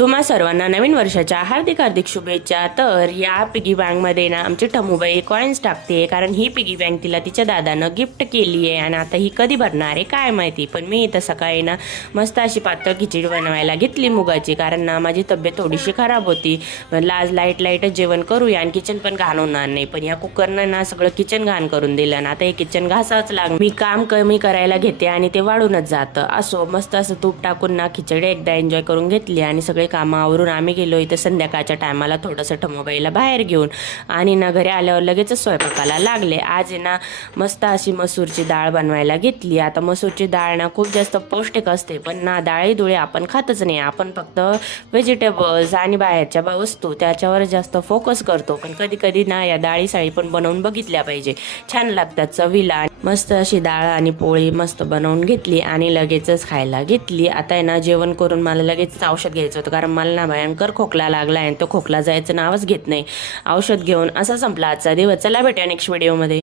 तुम्हा सर्वांना नवीन वर्षाच्या हार्दिक हार्दिक शुभेच्छा। तर या पिगी बँकमध्ये ना आमची टमूबाई कॉइन्स टाकते, कारण ही पिगी बँक तिला तिच्या दादानं गिफ्ट केली आहे आणि आता ही कधी भरणार आहे काय माहिती। पण मी इथं सकाळी ना मस्त अशी पातळ खिचडी बनवायला घेतली मुगाची, कारण ना माझी तब्येत थोडीशी खराब होती। म्हणलं आज लाईटच जेवण करूया आणि किचन पण घाण होणार नाही। पण या कुकरनं ना सगळं किचन घाण करून दिलं ना, आता हे किचन घासावंच लागलं। मी काम कमी करायला घेते आणि ते वाढूनच जातं। असो मस्त असं तूप टाकून ना खिचडी एकदा एन्जॉय करून घेतली आणि सगळे कामावरून आम्ही गेलो इथं संध्याकाळच्या टायमाला थोडंसं टमूबाईला बाहेर घेऊन, आणि ना घरी आल्यावर लगेचच स्वयंपाकाला लागले। आज ना मस्त अशी मसूरची डाळ बनवायला घेतली। आता मसूरची डाळ ना खूप जास्त पौष्टिक असते, पण ना डाळी आपण खातच नाही। आपण फक्त व्हेजिटेबल्स आणि बाहेरच्या वस्तू त्याच्यावर जास्त फोकस करतो। पण कधी कधी ना या डाळी पण बनवून बघितल्या पाहिजे, छान लागतात चवीला। मस्त अशी डाळ आणि पोळी मस्त बनवून घेतली आणि लगेचच खायला घेतली। आता आहे ना जेवण करून मला लगेच औषध घ्यायचं होतं, कारण मला ना भयंकर खोकला लागला आणि तो खोकला जायचं नावच घेत नाही। औषध घेऊन असा संपला आजचा दिवस। चला भेटूया नेक्स्ट व्हिडिओमध्ये।